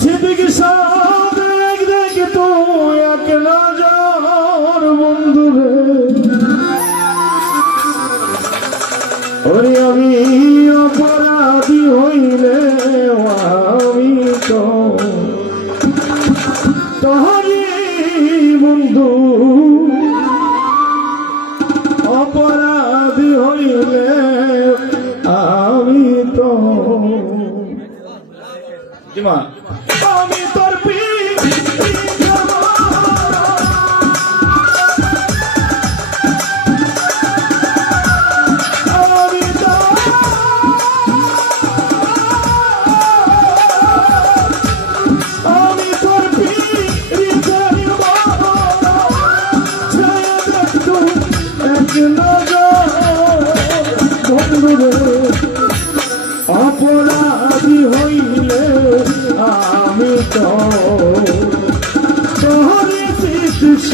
সিদ্দিক সাহেব দেখ দেখ তুই একলা যাওয়ার বন্ধু রে। ওরে আমি অপরাধী হইলে আমি তো তোহারি বন্ধু আমি তোর প্রিয়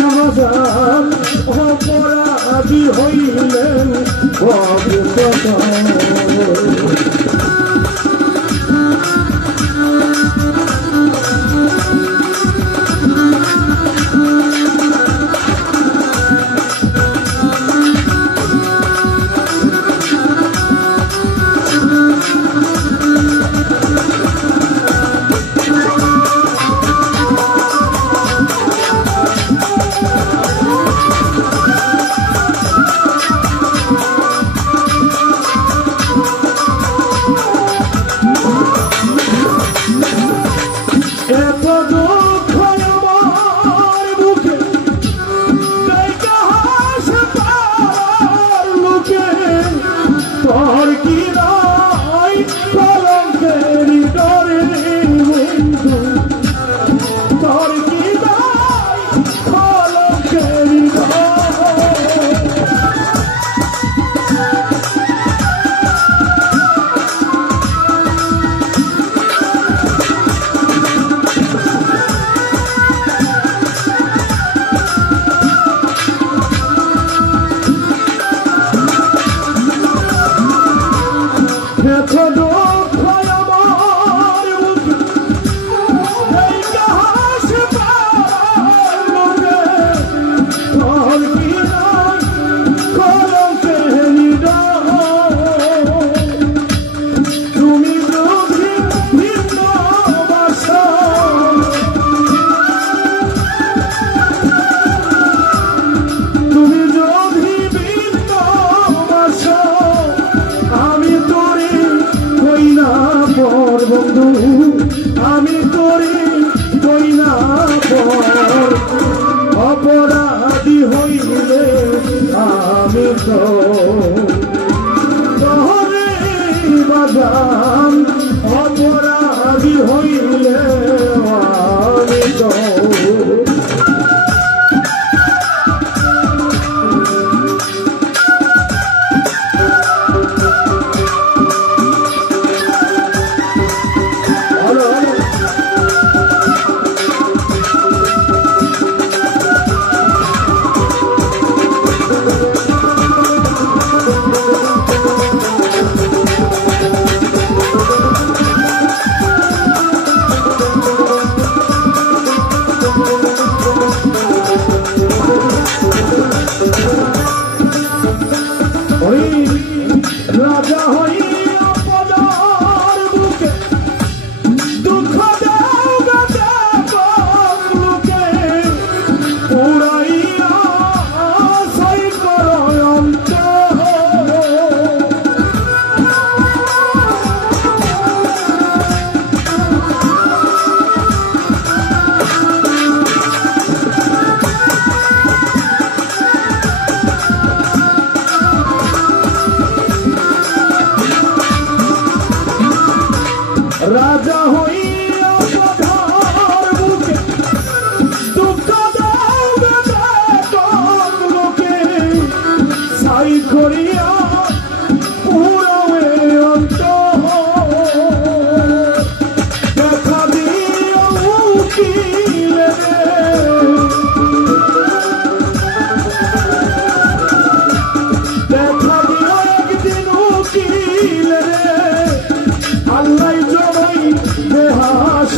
শাহজান অপরাধী হইলেন। ভগবান যেত বাজান অপরাধী হইলে রাজা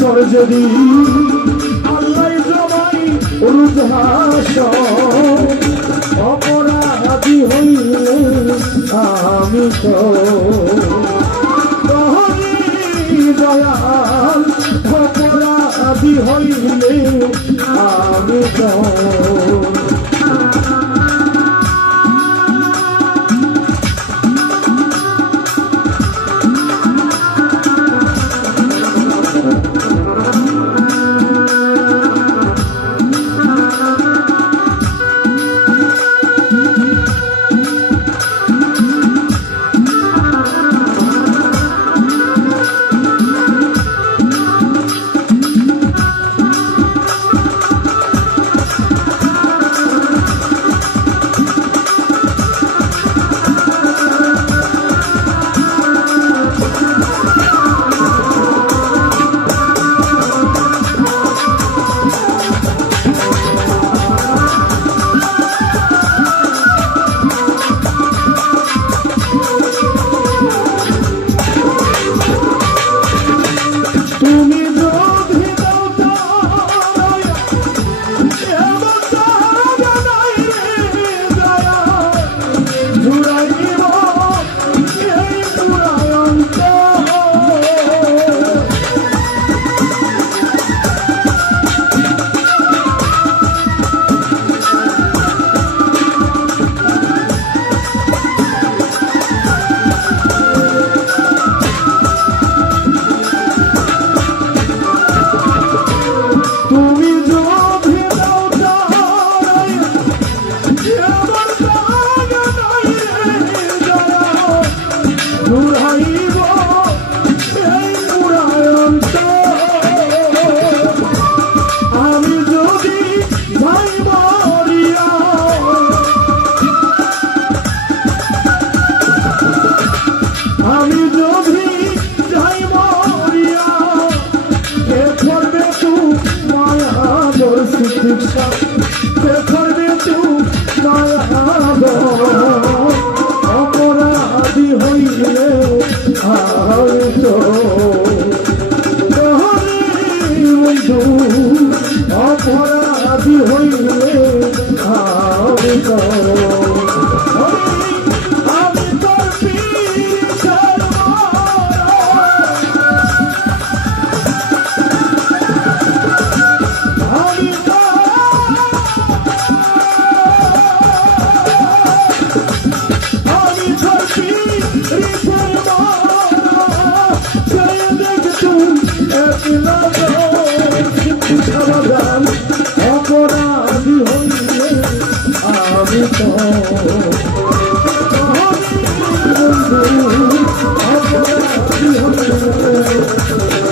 হাসর যদি আল্লাহ জমাই রুজ হাসর অপরাধী হইলে আমি তো দয়াল, অপরাধী হইলে আমি তো you Thank you.